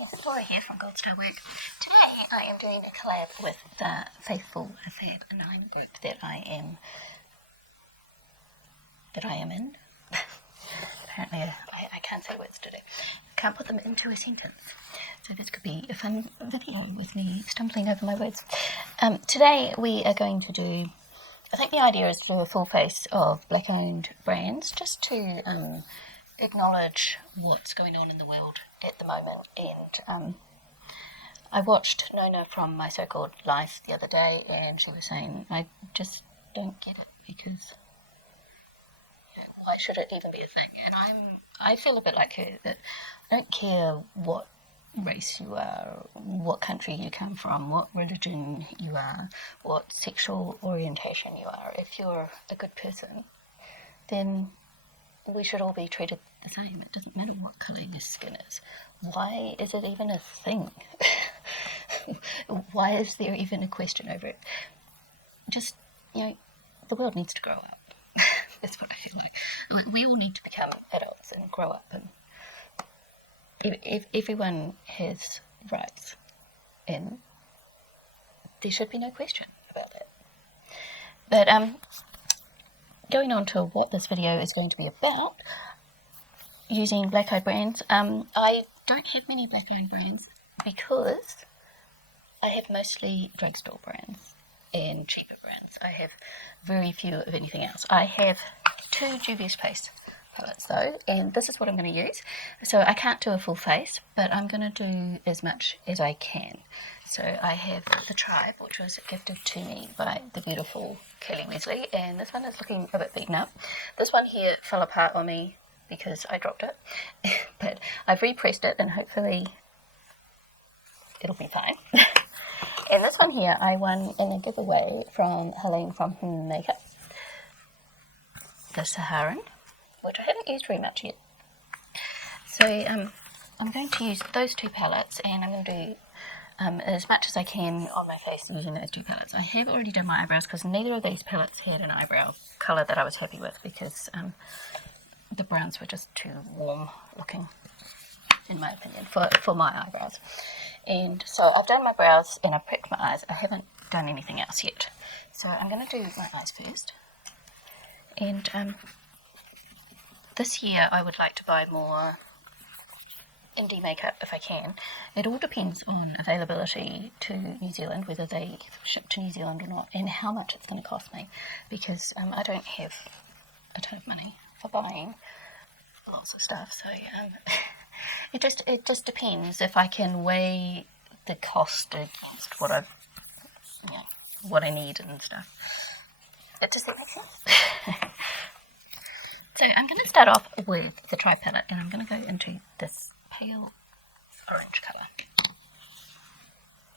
Yes, Laura here from Gold Star Work. Today I am doing a collab with the Faithful Fab, a 9 group that I am in. Apparently I can't say words today. Can't put them into a sentence. So this could be a fun video with me stumbling over my words. Today we are going to do, I think the idea is to do a full face of black owned brands, just to acknowledge what's going on in the world at the moment. And I watched Nona from My So-Called Life the other day, and she was saying, I just don't get it, because why should it even be a thing? And I feel a bit like her, that I don't care what race you are, what country you come from, what religion you are, what sexual orientation you are. If you're a good person, then we should all be treated the same. It doesn't matter what colour your skin is. Why is it even a thing? Why is there even a question over it? Just, the world needs to grow up. That's what I feel like. We all need to become adults and grow up, and if everyone has rights, and there should be no question about that. But going on to what this video is going to be about, using black-owned brands. I don't have many black-owned brands because I have mostly drugstore brands and cheaper brands. I have very few of anything else. I have 2 Juvia Space palettes though, and this is what I'm going to use. So I can't do a full face, but I'm going to do as much as I can. So I have the Tribe, which was gifted to me by the beautiful Kelly Wesley, and this one is looking a bit beaten up. This one here fell apart on me because I dropped it, but I've repressed it and hopefully it'll be fine. And this one here I won in a giveaway from Helene from Makeup, the Saharan, which I haven't used very much yet. So I'm going to use those 2 palettes, and I'm going to do as much as I can on my face using those 2 palettes. I have already done my eyebrows because neither of these palettes had an eyebrow colour that I was happy with, because the browns were just too warm looking, in my opinion, for my eyebrows. And so I've done my brows and I've prepped my eyes. I haven't done anything else yet. So I'm going to do my eyes first. And this year I would like to buy more indie makeup if I can. It all depends on availability to New Zealand, whether they ship to New Zealand or not, and how much it's going to cost me, because I don't have a ton of money for buying lots of stuff. So it just depends if I can weigh the cost against what I need and stuff. But does that make sense? So I'm going to start off with the Tribe palette, and I'm going to go into this pale orange colour.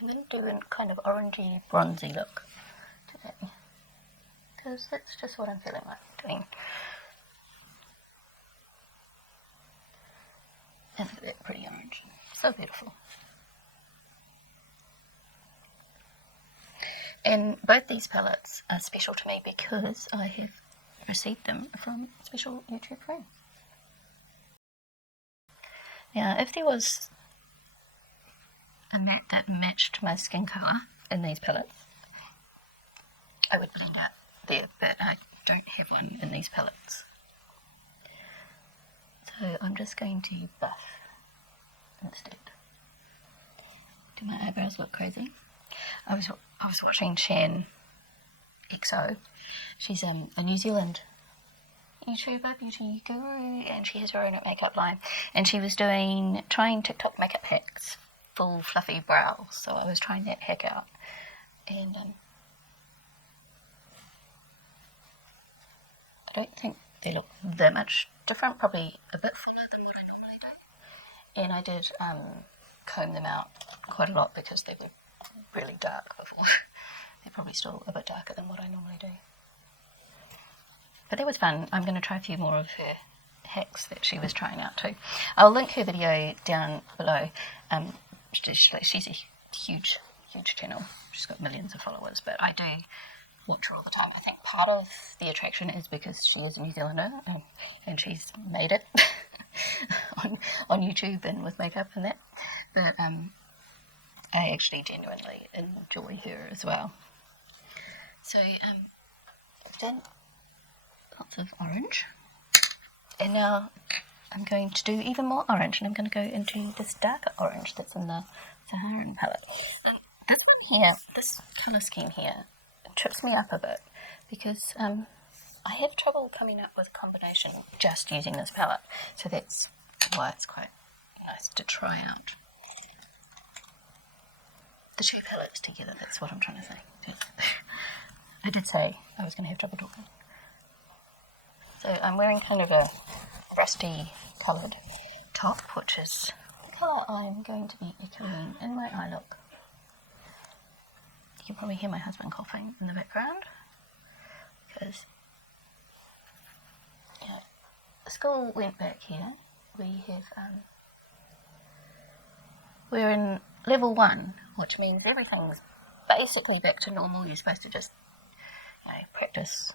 I'm going to do a kind of orangey, bronzy look today, because that's just what I'm feeling like doing. Isn't it pretty orange? So beautiful. And both these palettes are special to me because I have received them from special YouTube friends. Now, if there was a matte that matched my skin colour in these palettes, I would blend out there, but I don't have one in these palettes. So I'm just going to buff instead. Do my eyebrows look crazy? I was watching Shaneill XO. She's a New Zealand YouTuber, beauty guru, and she has her own makeup line. And she was trying TikTok makeup hacks, full fluffy brows. So I was trying that hack out, and I don't think they look that much different. Probably a bit fuller than what I normally do. And I did comb them out quite a lot because they were really dark before. They're probably still a bit darker than what I normally do. But that was fun. I'm going to try a few more of her hacks that she was trying out too. I'll link her video down below. She's a huge channel. She's got millions of followers, but I do watch her all the time. I think part of the attraction is because she is a New Zealander and she's made it on YouTube and with makeup and that. But I actually genuinely enjoy her as well. So I've done lots of orange, and now I'm going to do even more orange, and I'm going to go into this darker orange that's in the Saharan palette. And this one here, this colour scheme here, trips me up a bit because I have trouble coming up with a combination just using this palette, so that's why it's quite nice to try out the two palettes together. That's what I'm trying to say. I did say I was going to have trouble talking. So I'm wearing kind of a rusty coloured top, which is the colour I'm going to be echoing in my eye look. You can probably hear my husband coughing in the background because school went back here. We have we're in level 1, which means everything's basically back to normal. You're supposed to just practice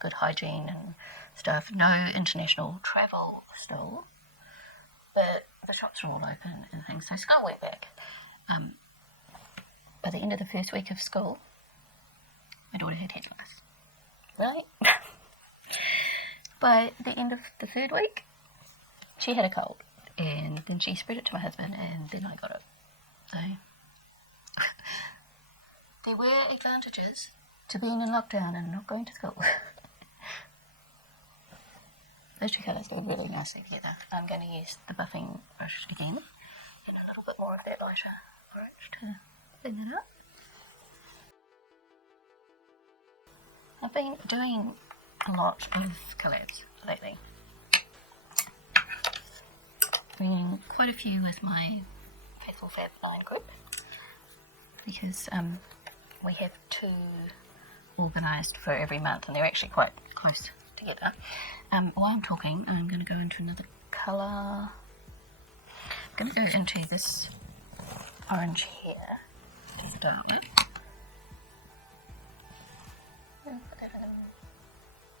good hygiene and stuff. No international travel still, but the shops are all open and things. So school went back. By the end of the first week of school, my daughter had head lice. Really? By the end of the third week, she had a cold, and then she spread it to my husband, and then I got it. So there were advantages to being in lockdown and not going to school. Those two colours go really nicely together. I'm going to use the buffing brush again and a little bit more of that lighter orange to clean that up. I've been doing a lot of collabs lately. Doing quite a few with my Faithful Fab line group because we have 2 organised for every month and they're actually quite close together. While I'm talking, I'm going to go into another colour. I'm going to go into this orange here to start with. I'll put that in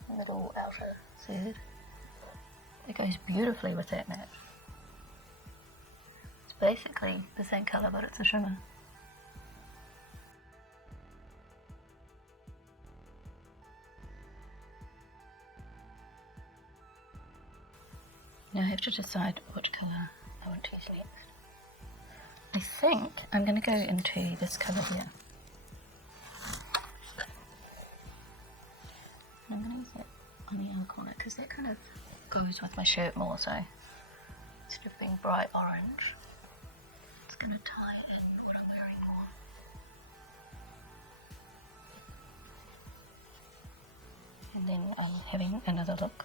the middle outer third. It goes beautifully with that match. It's basically the same colour, but it's a shimmer. Now I have to decide which colour I want to use next. I think I'm going to go into this colour here. I'm going to use it on the other corner because that kind of goes with my shirt more, so instead of being bright orange, it's going to tie in what I'm wearing more. And then I'm having another look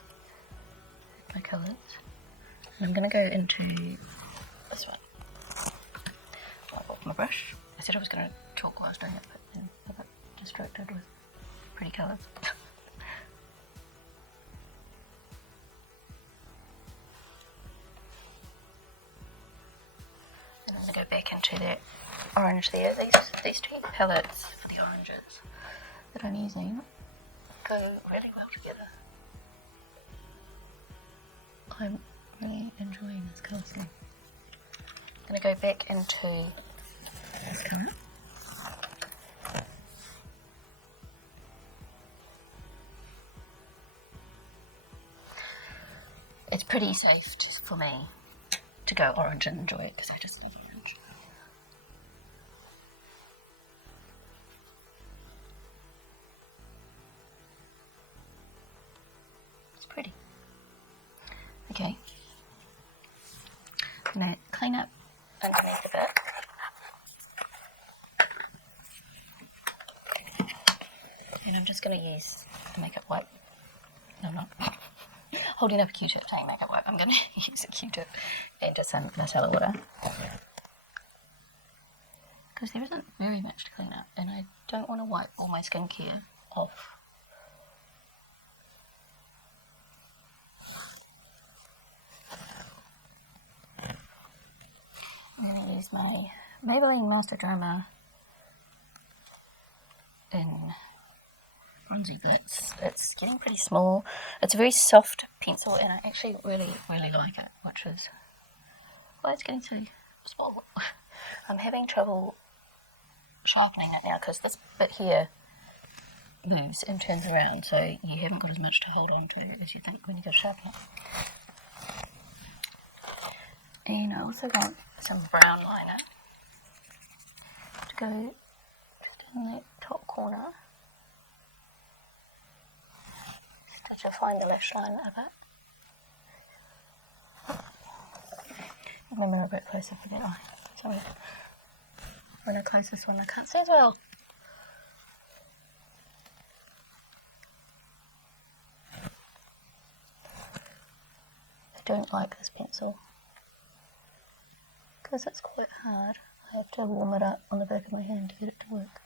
at my colours. And I'm going to go into this one. Wipe off my brush. I said I was going to talk while I was doing it, but then I got distracted with pretty colours. And I'm going to go back into that orange there. These two palettes for the oranges that I'm using go really well together. I'm really enjoying this colour scheme. I'm going to go back into this colour. It's pretty safe for me to go orange and enjoy it because I just love orange. It's pretty. Okay. I'm going to clean up underneath a bit. And I'm just going to use the makeup wipe. No, I'm not. Holding up a Q-tip saying makeup wipe. I'm going to use a Q-tip and just some micellar water. Because there isn't very much to clean up. And I don't want to wipe all my skincare off. I'm going to use my Maybelline Master Drama in bronzy bits. It's getting pretty small. It's a very soft pencil, and I actually really like it, which is why it's getting so small. I'm having trouble sharpening it now because this bit here moves and turns around, so you haven't got as much to hold on to as you think when you go to sharpen it. And I also want some brown liner to go just in that top corner, just to define the lash line of it. And then a little bit closer for that line. Sorry. When I close this one, I can't see as well. I don't like this pencil because it's quite hard. I have to warm it up on the back of my hand to get it to work.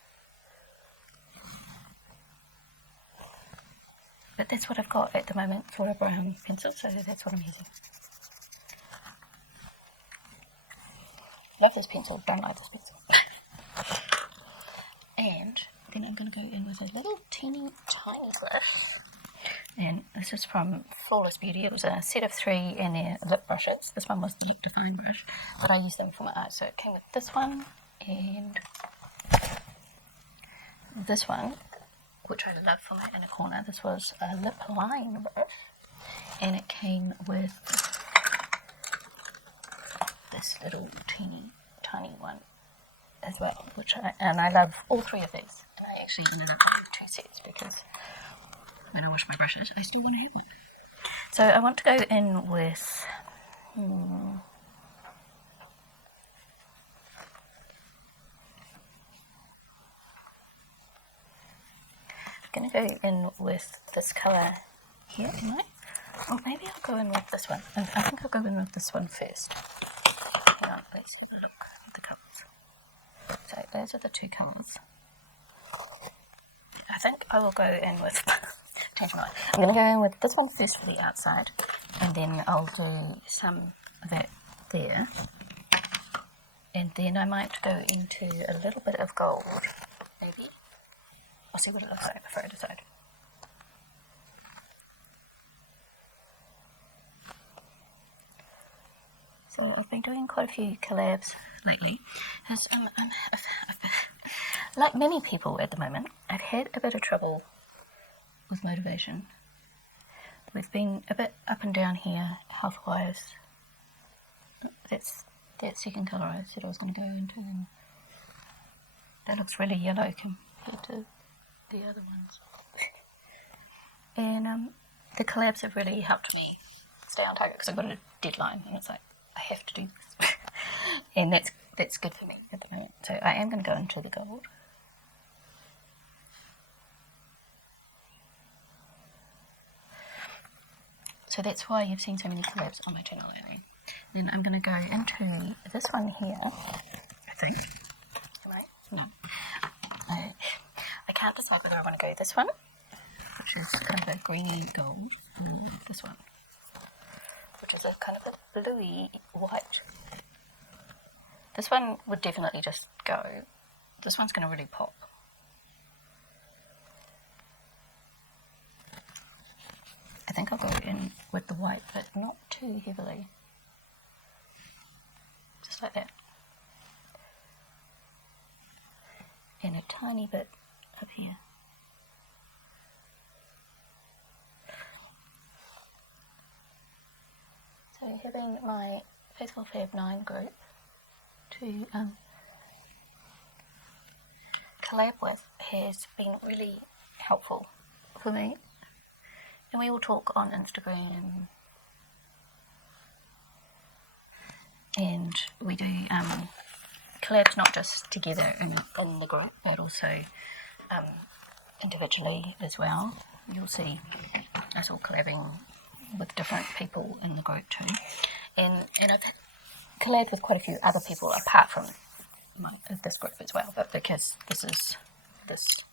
But that's what I've got at the moment for a brown pencil, so that's what I'm using. Love this pencil, don't like this pencil. And then I'm going to go in with a little teeny tiny brush. And this is from Flawless Beauty. It was a set of 3 in their lip brushes. This one was the lip define brush, but I used them for my art. So it came with this one and this one, which I love for my inner corner. This was a lip line brush, and it came with this little teeny tiny one as well, and I love all 3 of these. And I actually ended up doing 2 sets because when I wash my brushes, I still want to have one. So I want to go in with I'm going to go in with this colour here, am I? Or maybe I'll go in with this one. I think I'll go in with this one first. Hang on, let's have a look at the colours. So those are the 2 colours. I think I will go in with, change my mind. I'm going to go in with this one first for the outside, and then I'll do some of that there. And then I might go into a little bit of gold, maybe. I'll see what it looks like before I decide. So I've been doing quite a few collabs lately. As like many people at the moment, I've had a bit of trouble with motivation. We've been a bit up and down here health-wise. That's that second colour I said I was going to go into, and that looks really yellow compared to the other ones. And the collabs have really helped me stay on target because I've got a deadline, and it's like I have to do this. And that's good for me at the moment. So I am going to go into the gold. So that's why you've seen so many collabs on my channel lately. Then I'm going to go into this one here, I think. Right? No. I can't decide whether I want to go this one, which is kind of a greeny gold, or this one, which is a kind of a bluey white. This one would definitely just go. This one's going to really pop. I think I'll go in with the white, but not too heavily. Just like that. And a tiny bit up here. So having my Faithful Fab 9 group to collab with has been really helpful for me. And we all talk on Instagram, and we do collabs not just together in the group, but also individually as well. You'll see us all collabing with different people in the group too. And I've collabed with quite a few other people apart from this group as well, but because this is this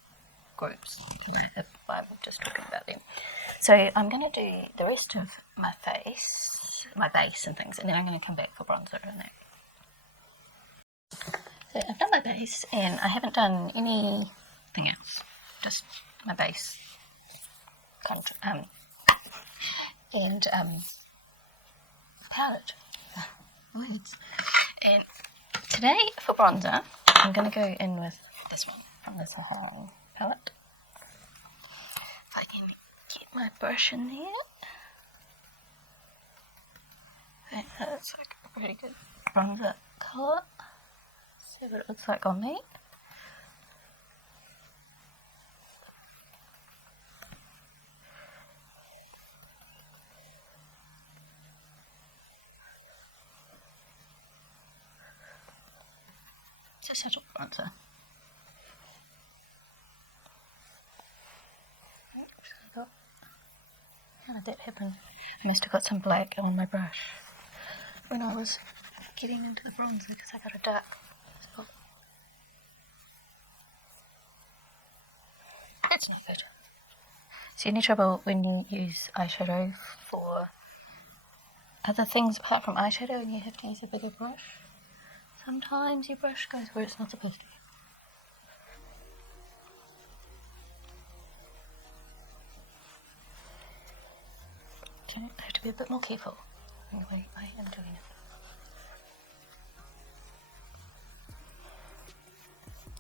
group's collab, I'm just talking about them. So I'm going to do the rest of my face, my base and things, and then I'm going to come back for bronzer and that. So I've done my base, and I haven't done anything else. Just my base and palette. Words. And today for bronzer, I'm going to go in with this one from the Saharan palette. If I can get my brush in there. I think that's like a pretty good bronzer colour. See what it looks like on me. It's a subtle bronzer. How did that happen? I must have got some black on my brush when I was getting into the bronzer because I got a dark spot. That's not good. See any trouble when you use eyeshadow for other things apart from eyeshadow and you have to use a bigger brush? Sometimes your brush goes where it's not supposed to. Okay, I have to be a bit more careful in the way I am doing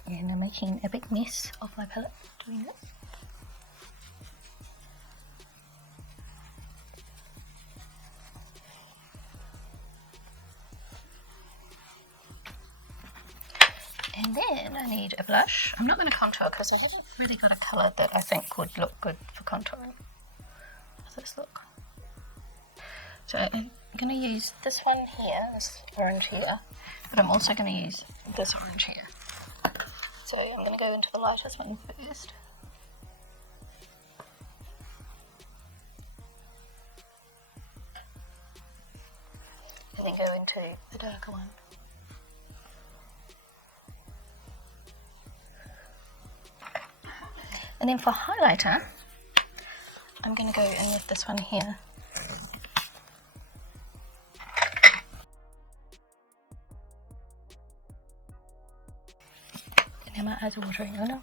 it. And I'm making a big mess of my palette doing it. And then I need a blush. I'm not going to contour because I haven't really got a colour that I think would look good for contouring. How's this look? So I'm going to use this one here, this orange here, but I'm also going to use this orange here. So I'm going to go into the lightest one first. And then go into the darker one. And then for highlighter, I'm going to go in with this one here. And now my eyes are watering, oh no.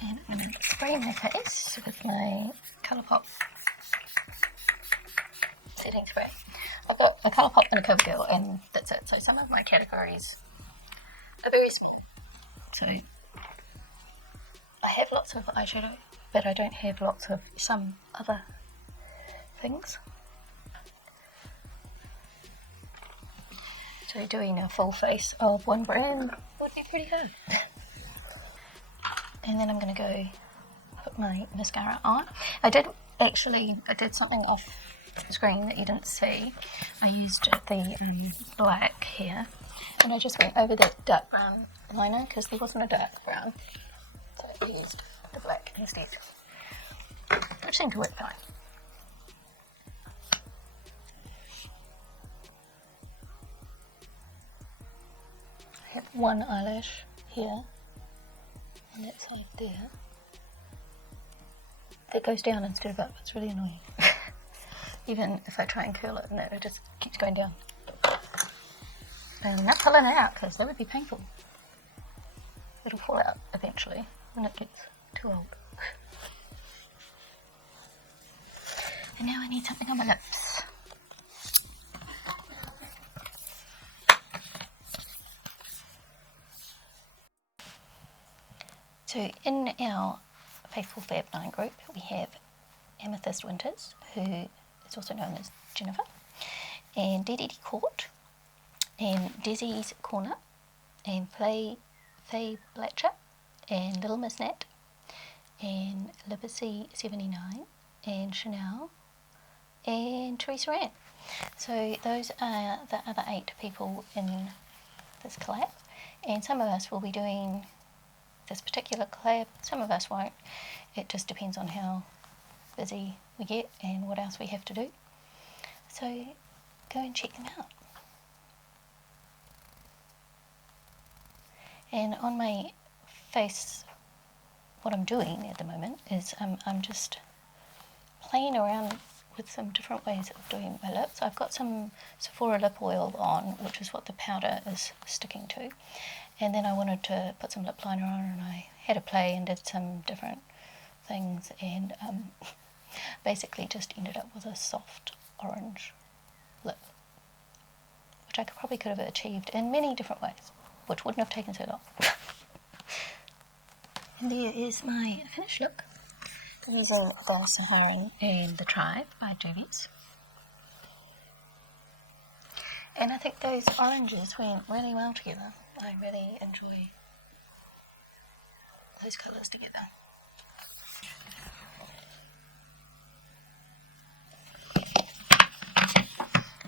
And I'm going to spray my face with my Colourpop setting spray. I've got a Colourpop and a CoverGirl and that's it. So some of my categories are very small. So I have lots of eyeshadow, but I don't have lots of some other things. So doing a full face of one brand would be pretty hard. And then I'm going to go put my mascara on. I did something off screen that you didn't see. I used the black here and I just went over that dark brown liner because there wasn't a dark brown, so I used the black instead, which seemed to work fine. I have one eyelash here on that side there that goes down instead of up. It's really annoying. Even if I try and curl it, it just keeps going down. And I'm not pulling it out because that would be painful. It'll fall out eventually when it gets too old. And now I need something on my lips. So in our Faithful Fab 9 group, we have Amethyst Winters, who is also known as Jennifer, and Dede Decorte, and Dezi's Corner, and Faye Blatcher, and LIlmsnat, and Liberty 79, and Shaneill, and Theresa. So those are the other 8 people in this collab, and some of us will be doing this particular collab, some of us won't. It just depends on how busy we get and what else we have to do. So go and check them out. And on my face, what I'm doing at the moment is I'm just playing around with some different ways of doing my lips. I've got some Sephora lip oil on, which is what the powder is sticking to, and then I wanted to put some lip liner on, and I had a play and did some different things, and basically just ended up with a soft orange lip, which I probably could have achieved in many different ways, which wouldn't have taken so long. And there is my finished look using the Saharan and the Tribe by Juvia. And I think those oranges went really well together. I really enjoy those colours together.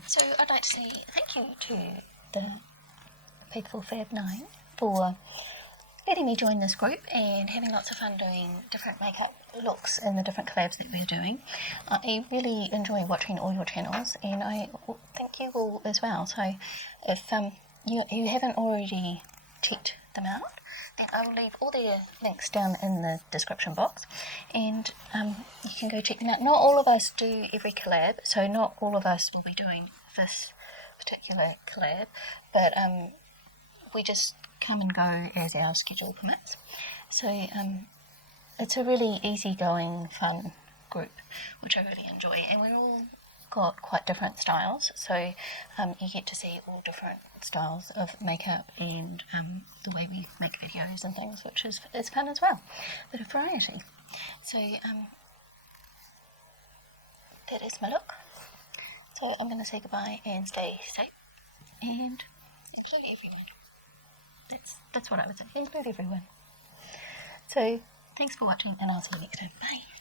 So I'd like to say thank you to the Faithful Fab 9 for letting me join this group and having lots of fun doing different makeup looks in the different collabs that we're doing. I really enjoy watching all your channels, and I think you will as well. So if you haven't already checked them out, then I will leave all their links down in the description box, and you can go check them out. Not all of us do every collab, so not all of us will be doing this particular collab, but we just come and go as our schedule permits. So it's a really easygoing, fun group, which I really enjoy, and we're all got quite different styles, so you get to see all different styles of makeup and the way we make videos and things, which is fun as well, a bit of variety. So that is my look. So I'm going to say goodbye and stay safe and include everyone. That's what I would say, include everyone. So thanks for watching, and I'll see you next time. Bye.